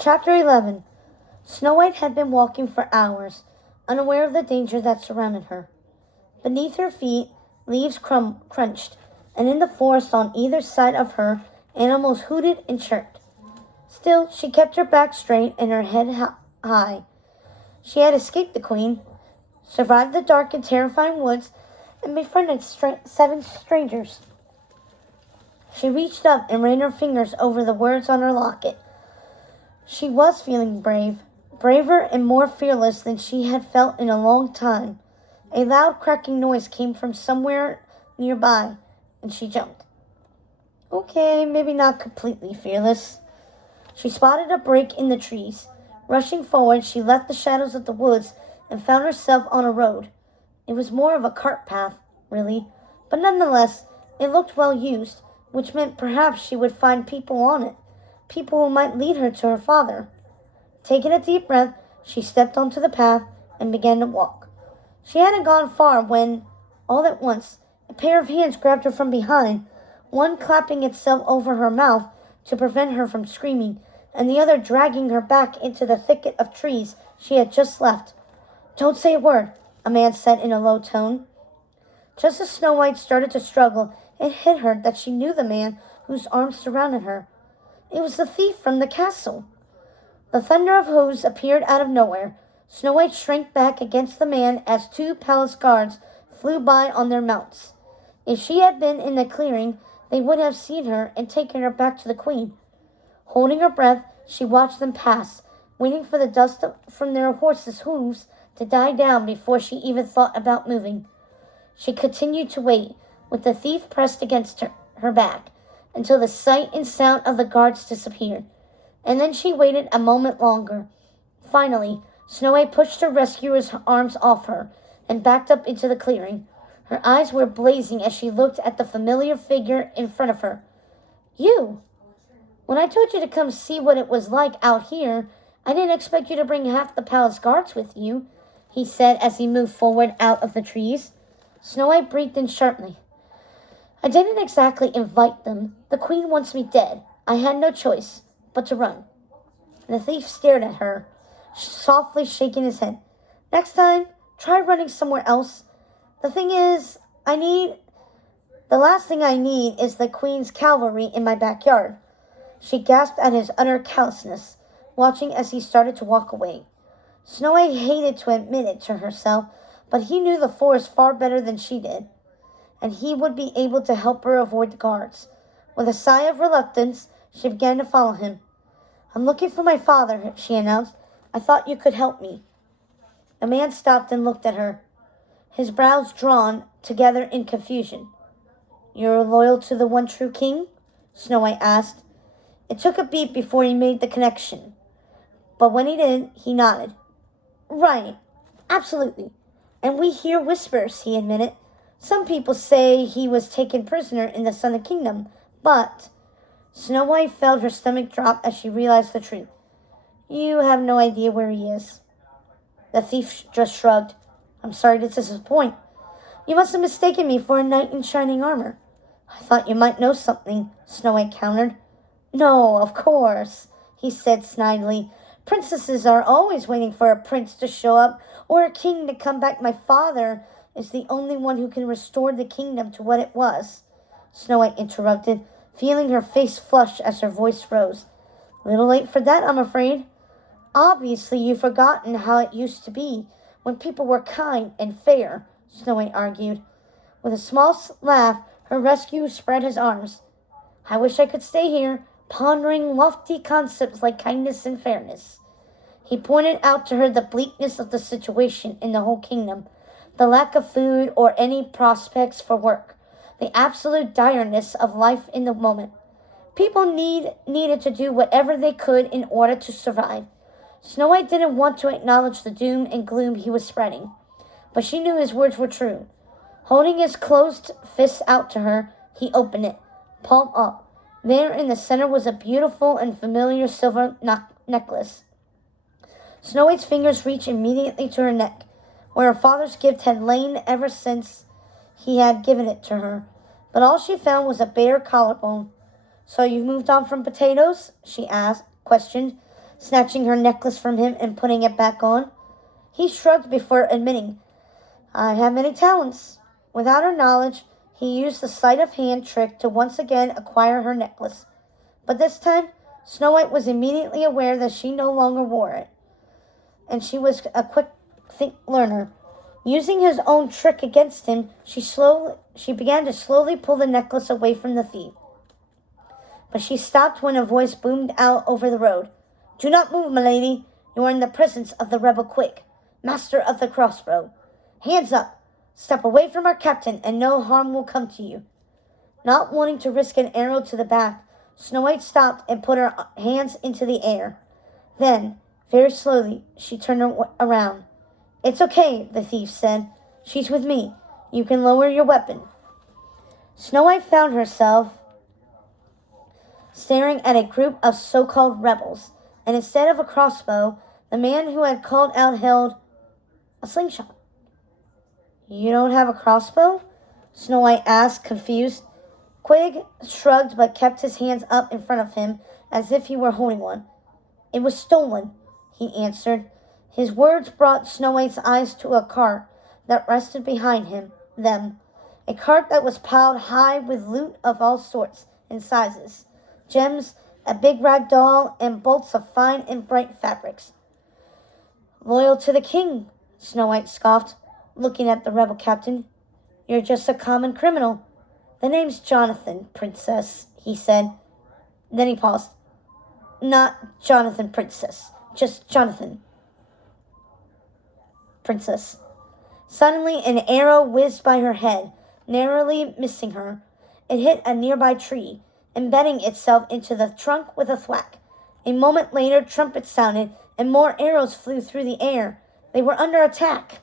Chapter 11. Snow White had been walking for hours, unaware of the danger that surrounded her. Beneath her feet, leaves crunched, and in the forest on either side of her, animals hooted and chirped. Still, she kept her back straight and her head high. She had escaped the queen, survived the dark and terrifying woods, and befriended 7 strangers. She reached up and ran her fingers over the words on her locket. She was feeling brave, braver and more fearless than she had felt in a long time. A loud cracking noise came from somewhere nearby, and she jumped. Okay, maybe not completely fearless. She spotted a break in the trees. Rushing forward, she left the shadows of the woods and found herself on a road. It was more of a cart path, really, but nonetheless, it looked well used, which meant perhaps she would find people on it, people who might lead her to her father. Taking a deep breath, she stepped onto the path and began to walk. She hadn't gone far when, all at once, a pair of hands grabbed her from behind, one clapping itself over her mouth to prevent her from screaming, and the other dragging her back into the thicket of trees she had just left. "Don't say a word," a man said in a low tone. Just as Snow White started to struggle, it hit her that she knew the man whose arms surrounded her. It was the thief from the castle. The thunder of hooves appeared out of nowhere. Snow White shrank back against the man as 2 palace guards flew by on their mounts. If she had been in the clearing, they would have seen her and taken her back to the queen. Holding her breath, she watched them pass, waiting for the dust from their horses' hooves to die down before she even thought about moving. She continued to wait, with the thief pressed against her back, until the sight and sound of the guards disappeared. And then she waited a moment longer. Finally, Snow White pushed her rescuer's arms off her and backed up into the clearing. Her eyes were blazing as she looked at the familiar figure in front of her. "You! When I told you to come see what it was like out here, I didn't expect you to bring half the palace guards with you," he said as he moved forward out of the trees. Snow White breathed in sharply. "I didn't exactly invite them. The queen wants me dead. I had no choice but to run." The thief stared at her, softly shaking his head. "Next time, try running somewhere else. The last thing I need is the queen's cavalry in my backyard." She gasped at his utter callousness, watching as he started to walk away. Snow White hated to admit it to herself, but he knew the forest far better than she did, and he would be able to help her avoid the guards. With a sigh of reluctance, she began to follow him. "I'm looking for my father," she announced. "I thought you could help me." The man stopped and looked at her, his brows drawn together in confusion. "You're loyal to the one true king?" Snow White asked. It took a beat before he made the connection, but when he did, he nodded. "Right, absolutely. And we hear whispers," he admitted. "Some people say he was taken prisoner in the Southern Kingdom, but..." Snow White felt her stomach drop as she realized the truth. "You have no idea where he is." The thief just shrugged. "I'm sorry to disappoint. You must have mistaken me for a knight in shining armor." "I thought you might know something," Snow White countered. "No, of course," he said snidely. "Princesses are always waiting for a prince to show up or a king to come back. My father is the only one who can restore the kingdom to what it was." Snow White interrupted, feeling her face flush as her voice rose. "Little late for that, I'm afraid. Obviously, you've forgotten how it used to be, when people were kind and fair," Snow White argued. With a small laugh, her rescuer spread his arms. "I wish I could stay here, pondering lofty concepts like kindness and fairness." He pointed out to her the bleakness of the situation in the whole kingdom, the lack of food or any prospects for work, the absolute direness of life in the moment. People needed to do whatever they could in order to survive. Snow White didn't want to acknowledge the doom and gloom he was spreading, but she knew his words were true. Holding his closed fist out to her, he opened it, palm up. There in the center was a beautiful and familiar silver necklace. Snow White's fingers reached immediately to her neck, where her father's gift had lain ever since he had given it to her. But all she found was a bare collarbone. "So you've moved on from potatoes?" she questioned. snatching her necklace from him and putting it back on. He shrugged before admitting, I have many talents. Without her knowledge, he used the sleight of hand trick to once again acquire her necklace. But this time, Snow White was immediately aware that she no longer wore it, and she was a quick learner. Using his own trick against him, she began to slowly pull the necklace away from the thief. But she stopped when a voice boomed out over the road. Do not move, milady. You are in the presence of the rebel Quick, master of the crossbow. Hands up. Step away from our captain, and no harm will come to you. Not wanting to risk an arrow to the back, Snow White stopped and put her hands into the air. Then, very slowly, she turned around. It's okay, the thief said. She's with me. You can lower your weapon. Snow White found herself staring at a group of so-called rebels, and instead of a crossbow, the man who had called out held a slingshot. You don't have a crossbow? Snow White asked, confused. Quig shrugged but kept his hands up in front of him as if he were holding one. It was stolen, he answered. His words brought Snow White's eyes to a cart that rested behind them. A cart that was piled high with loot of all sorts and sizes. Gems, a big rag doll, and bolts of fine and bright fabrics. Loyal to the king, Snow White scoffed, looking at the rebel captain. You're just a common criminal. The name's Jonathan, princess, he said. Then he paused. Not Jonathan, princess. Just Jonathan, princess. Suddenly, an arrow whizzed by her head, narrowly missing her. It hit a nearby tree, embedding itself into the trunk with a thwack. A moment later, trumpets sounded, and more arrows flew through the air. They were under attack.